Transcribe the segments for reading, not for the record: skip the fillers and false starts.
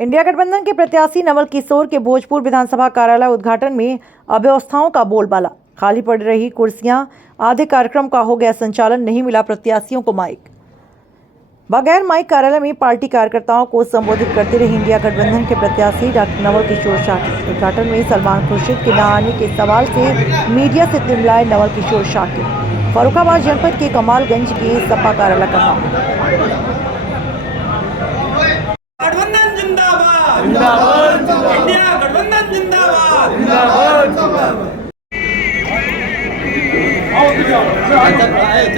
India गठबंधन के प्रत्याशी नवल किशोर के भोजपुर विधानसभा कार्यालय उद्घाटन में अव्यवस्थाओं का बोलबाला। खाली पड़ रही कुर्सियां, आधे कार्यक्रम का हो गया संचालन, नहीं मिला प्रत्याशियों को माइक। बगैर माइक कार्यालय में पार्टी कार्यकर्ताओं को संबोधित करते रहे इंडिया गठबंधन के प्रत्याशी डॉक्टर नवल किशोर शाकिर। उद्घाटन में सलमान खुर्शीद के न आने के सवाल से मीडिया से तिमिलाए नवल किशोर शाकिर। फर्रुखाबाद जनपद के कमालगंज के सपा कार्यालय का नाम। गठबंधन जिंदाबाद, इंडिया गठबंधन जिंदाबाद,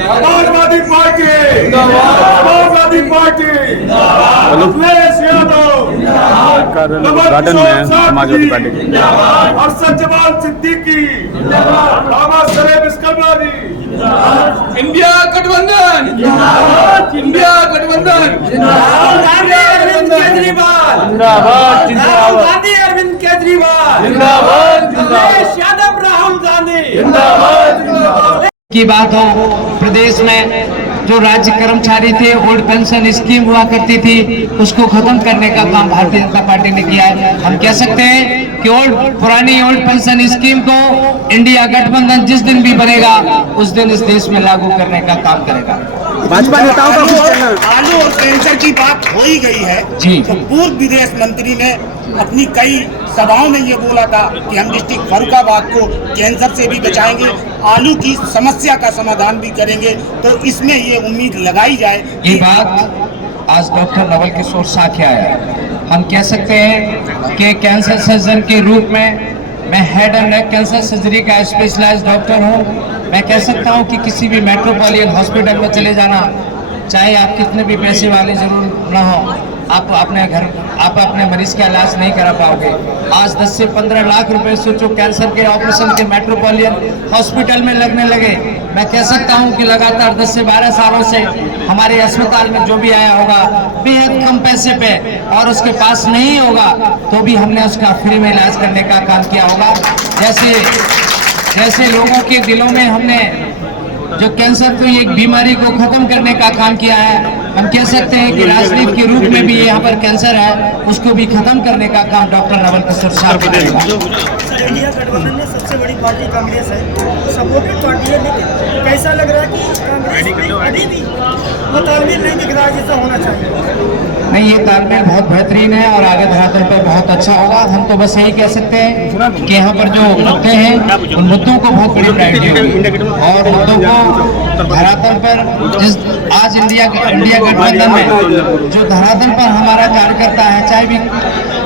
समाजवादी पार्टी, समाजवादी पार्टी, अखिलेश यादव, उद्घाटन में समाजवादी पार्टी की अरशद जमाल सिद्दीकी, मोहम्मद सलेम इस्कंदरी, इंडिया गठबंधन, इंडिया गठबंधन, अरविंद केजरीवाल, राहुल गांधी, अरविंद केजरीवाल, अखिलेश यादव, राहुल गांधी की बात हो। प्रदेश में जो राज्य कर्मचारी थे, ओल्ड पेंशन स्कीम हुआ करती थी, उसको खत्म करने का काम भारतीय जनता पार्टी ने किया है। हम कह सकते हैं कि पुरानी ओल्ड पेंशन स्कीम को इंडिया गठबंधन जिस दिन भी बनेगा उस दिन इस देश में लागू करने का काम करेगा। भाजपा नेताओं का कुछ कहना? आलू और कैंसर की बात हो ही गई है जी। तो पूर्व विदेश मंत्री ने अपनी कई सभाओं में ये बोला था कि हम डिस्ट्रिक्ट फर्रुखाबाद को कैंसर से भी बचाएंगे, आलू की समस्या का समाधान भी करेंगे। तो इसमें ये उम्मीद लगाई जाए। ये बात आज डॉक्टर नवल किशोर शाकिर है। हम कह सकते हैं कि कैंसर सर्जन के रूप में मैं head and neck cancer surgery का स्पेशलाइज्ड डॉक्टर हूँ। मैं कह सकता हूँ कि किसी भी मेट्रोपॉलिटन हॉस्पिटल में चले जाना, चाहे आप कितने भी पैसे वाले जरूर ना हो, आप अपने मरीज का इलाज नहीं करा पाओगे। आज 10 से 15 लाख रुपए सोचो कैंसर के ऑपरेशन के मेट्रोपॉलिटन हॉस्पिटल में लगने लगे। मैं कह सकता हूं कि लगातार 10 से 12 सालों से हमारे अस्पताल में जो भी आया होगा बेहद कम पैसे पे, और उसके पास नहीं होगा तो भी हमने उसका फ्री में इलाज करने का काम किया होगा। जैसे लोगों के दिलों में हमने जो कैंसर को एक बीमारी को खत्म करने का काम किया है, हम कह सकते हैं कि राजनीति के रूप में भी यहाँ पर कैंसर है, उसको भी खत्म करने का काम डॉक्टर नवल किशोर शाकिर करेगा। इंडिया गठबंधन में सबसे बड़ी पार्टी कांग्रेस है, सपोर्टेड पार्टी है, लेकिन कैसा लग रहा है कि कांग्रेस में अभी भी वो तालमेल नहीं दिख रहा है जैसा होना चाहिए। नहीं, ये तालमेल बहुत बेहतरीन है और आगे धरातल पर बहुत अच्छा होगा। हम तो बस यही कह सकते हैं कि यहाँ पर जो मुद्दे हैं उन मुद्दों को बहुत बड़ी प्रायोरिटी होगी और मुद्दों को धरातल पर जिस आज इंडिया गठबंधन में जो धरातल पर हमारा कार्यकर्ता है, चाहे भी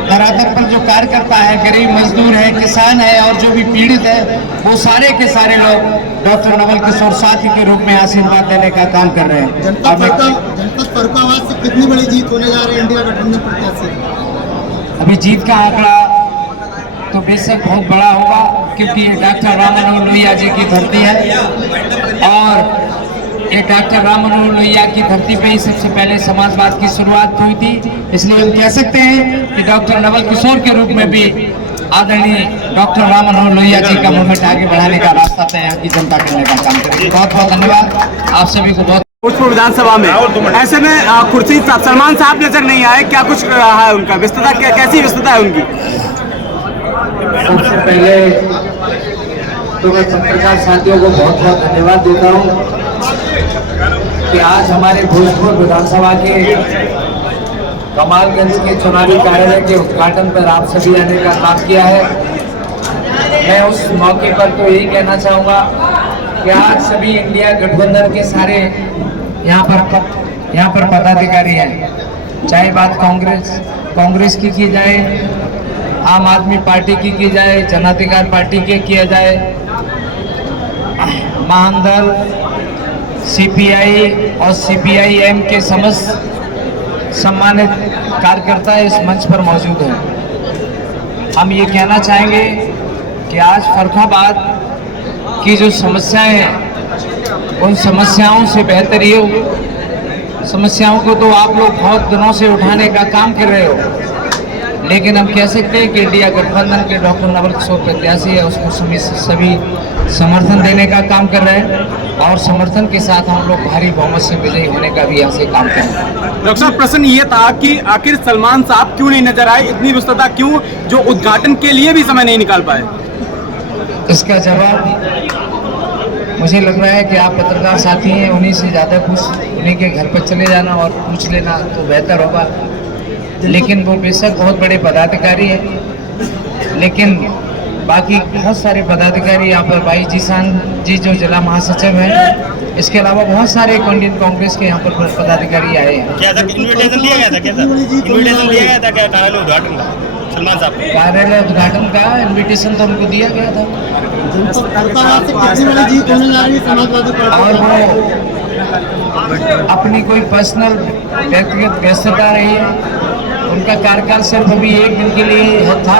धरातल पर जो कार्यकर्ता है, गरीब मजदूर है, किसान है और जो भी पीड़ित है, वो सारे के सारे लोग डॉक्टर नवल किशोर शाकिर के रूप में आशीर्वाद देने का काम कर रहे हैं। जनपद फर्रुखाबाद से कितनी बड़ी जीत होने जा रही है इंडिया गठबंधन प्रत्याशी? अभी जीत का आंकड़ा तो बेशक बहुत बड़ा होगा, क्योंकि ये डॉक्टर राम मनोहर लोहिया जी की धरती है और ये डॉक्टर राम मनोहर लोहिया की धरती पे ही सबसे पहले समाजवाद की शुरुआत हुई थी। इसलिए हम कह सकते हैं कि डॉक्टर नवल किशोर के रूप में भी आदरणीय डॉक्टर राम मनोहर लोहिया जी का मूवमेंट आगे बढ़ाने का रास्ता तय यहाँ की जनता करने का काम करेगी। बहुत बहुत धन्यवाद आप सभी को। बहुत भोजपुर विधानसभा में ऐसे में खुर्शीद साहब, सलमान साहब नजर नहीं आए, क्या कुछ है उनका व्यस्तता, कैसी व्यस्तता है उनकी? सबसे पहले तो मैं पत्रकार साथियों को बहुत बहुत धन्यवाद देता हूँ कि आज हमारे भोजपुर विधानसभा के कमालगंज के चुनावी कार्यालय के उद्घाटन पर आप सभी आने का काम किया है। मैं उस मौके पर तो यही कहना चाहूँगा कि आज सभी इंडिया गठबंधन के सारे यहाँ पर पदाधिकारी हैं, चाहे बात कांग्रेस की जाए, आम आदमी पार्टी की जाए, जन अधिकार पार्टी की किया जाए, महादल, सीपीआई और सीपीआईएम के समस्त सम्मानित कार्यकर्ता इस मंच पर मौजूद हैं। हम ये कहना चाहेंगे कि आज फर्रुखाबाद की जो समस्याएं हैं उन समस्याओं से बेहतर ये समस्याओं को तो आप लोग बहुत दिनों से उठाने का काम कर रहे हो, लेकिन हम कह सकते हैं कि इंडिया गठबंधन के डॉक्टर नवल किशोर प्रत्याशी है, उसको सभी समर्थन देने का काम कर रहे हैं और समर्थन के साथ हम लोग भारी बहुमत से विजयी होने का भी यहाँ से काम कर रहे हैं। डॉक्टर साहब, प्रश्न ये था कि आखिर सलमान साहब क्यों नहीं नजर आए, इतनी व्यस्तता क्यों, जो उद्घाटन के लिए भी समय नहीं निकाल पाए? इसका जवाब मुझे लग रहा है कि आप पत्रकार साथी हैं, उन्हीं से ज़्यादा उन्हीं के घर पर चले जाना और पूछ लेना तो बेहतर होगा। लेकिन वो बेशक बहुत बड़े पदाधिकारी हैं, लेकिन बाकी बहुत सारे पदाधिकारी यहाँ पर भाई जीसान जी जो जिला महासचिव हैं, इसके अलावा बहुत सारे इंडियन कांग्रेस के यहाँ पर पदाधिकारी आए हैं। क्या था इन्विटेशन दिया गया था? क्या था इन्विटेशन दिया गया था क्या कार्यालय उद्घाटन का? सलमान साहब कार्यालय उद्घाटन का इन्विटेशन तो उनको दिया गया था कितनी बड़ी जीत होने जा रही है समाजवादी और पार्टी? वो अपनी कोई पर्सनल व्यक्तिगत व्यस्तता रही है, उनका कार्यकाल सिर्फ अभी एक दिन के लिए था।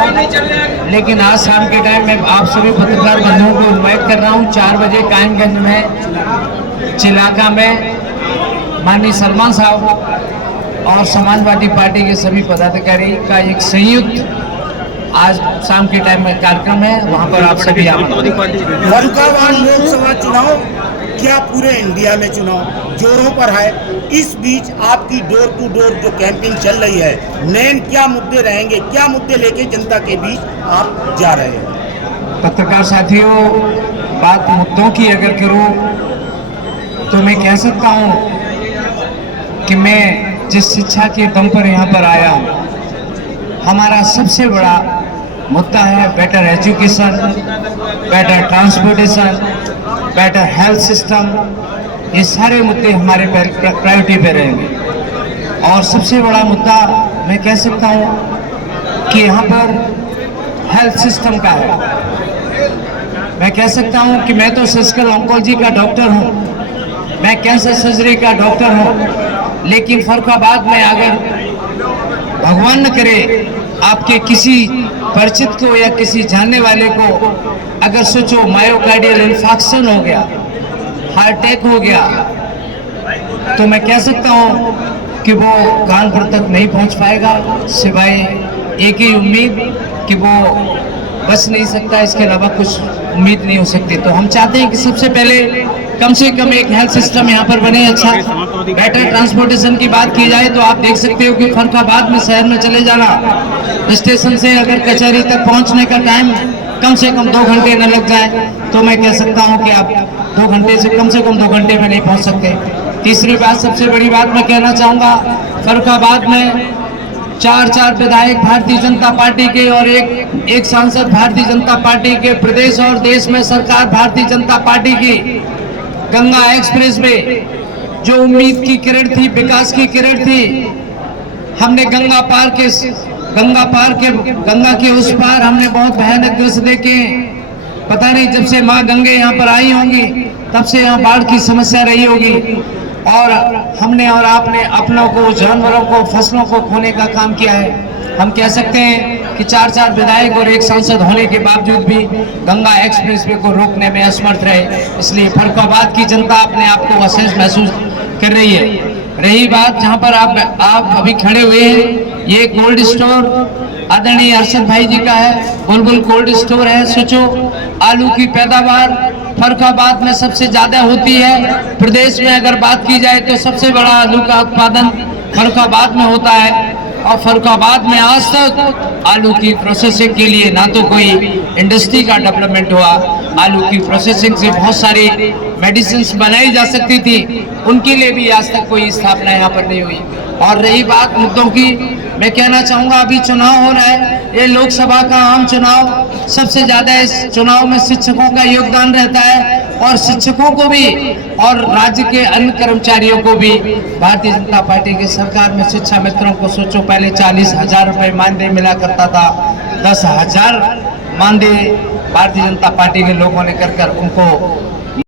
लेकिन आज शाम के टाइम में आप सभी पत्रकार बंधुओं को इन्वाइट कर रहा हूँ 4 बजे कायमगंज में चिलाका में माननीय सलमान साहब और समाजवादी पार्टी के सभी पदाधिकारी का एक संयुक्त आज शाम के टाइम में कार्यक्रम है, वहाँ पर आप सभी फर्रुखाबाद लोकसभा चुनाव क्या पूरे इंडिया में चुनाव जोरों पर है। इस बीच आपकी डोर टू डोर जो कैंपिंग चल रही है, मेन क्या मुद्दे रहेंगे, क्या मुद्दे लेके जनता के बीच आप जा रहे हैं? पत्रकार साथियों, बात मुद्दों की अगर करूं तो मैं कह सकता हूं कि मैं जिस शिक्षा के दम पर यहाँ पर आया हूँ, हमारा सबसे बड़ा मुद्दा है better education, better transportation, better health system. ये सारे मुद्दे हमारे प्रायोरिटी पे रहेंगे। और सबसे बड़ा मुद्दा मैं कह सकता हूँ कि यहाँ पर हेल्थ सिस्टम का है। मैं कह सकता हूँ कि मैं तो सर्जिकल ऑन्कोलॉजी का डॉक्टर हूँ, मैं कैंसर सर्जरी का डॉक्टर हूँ, लेकिन फर्रुखाबाद में अगर भगवान न करे आपके किसी परिचित को या किसी जानने वाले को अगर सोचो मायोकार्डियल इन्फार्क्शन हो गया, हार्ट अटैक हो गया, तो मैं कह सकता हूँ कि वो कानपुर तक नहीं पहुँच पाएगा, सिवाय एक ही उम्मीद कि वो बच नहीं सकता, इसके अलावा कुछ उम्मीद नहीं हो सकती। तो हम चाहते हैं कि सबसे पहले कम से कम एक हेल्थ सिस्टम यहाँ पर बने अच्छा। बेटर ट्रांसपोर्टेशन की बात की जाए तो आप देख सकते हो कि फर्रुखाबाद में शहर में चले जाना, स्टेशन से अगर कचहरी तक पहुँचने का टाइम कम से कम 2 घंटे न लग जाए तो मैं कह सकता हूँ कि आप 2 घंटे से कम 2 घंटे में नहीं पहुँच सकते। तीसरी बात, सबसे बड़ी बात मैं कहना चाहूँगा, फर्रुखाबाद में 4 विधायक भारतीय जनता पार्टी के और एक सांसद भारतीय जनता पार्टी के, प्रदेश और देश में सरकार भारतीय जनता पार्टी की। गंगा एक्सप्रेस में जो उम्मीद की किरण थी, विकास की किरण थी, हमने गंगा के उस पार हमने बहुत भयानक दृश्य देखे। पता नहीं जब से माँ गंगे यहाँ पर आई होंगी तब से यहाँ बाढ़ की समस्या रही होगी, और हमने और आपने अपनों को, जानवरों को, फसलों को खोने का काम किया है। हम कह सकते हैं कि 4 विधायक और एक सांसद होने के बावजूद भी गंगा एक्सप्रेसवे को रोकने में असमर्थ रहे। इसलिए फर्रुखाबाद की जनता अपने आप को असहज महसूस कर रही है। रही बात जहां पर आप अभी खड़े हुए हैं, ये कोल्ड स्टोर आदरणीय अर्शद भाई जी का है, बुलबुल कोल्ड स्टोर है। सोचो, आलू की पैदावार फर्रुखाबाद में सबसे ज्यादा होती है। प्रदेश में अगर बात की जाए तो सबसे बड़ा आलू का उत्पादन फर्रुखाबाद में होता है, और फर्रुखाबाद में आज तक आलू की प्रोसेसिंग के लिए ना तो कोई इंडस्ट्री का डेवलपमेंट हुआ। आलू की प्रोसेसिंग से बहुत सारी मेडिसिन बनाई जा सकती थी, उनके लिए भी आज तक कोई स्थापना यहाँ पर नहीं हुई। और रही बात मुद्दों की, मैं कहना चाहूँगा अभी चुनाव हो रहा है, ये लोकसभा का आम चुनाव, सबसे ज़्यादा इस चुनाव में शिक्षकों का योगदान रहता है, और शिक्षकों को भी और राज्य के अन्य कर्मचारियों को भी भारतीय जनता पार्टी की सरकार में शिक्षा मित्रों को सोचो, पहले 40,000 रुपये मानदेय मिला करता था, 10,000 मानदेय भारतीय जनता पार्टी के लोगों ने कर उनको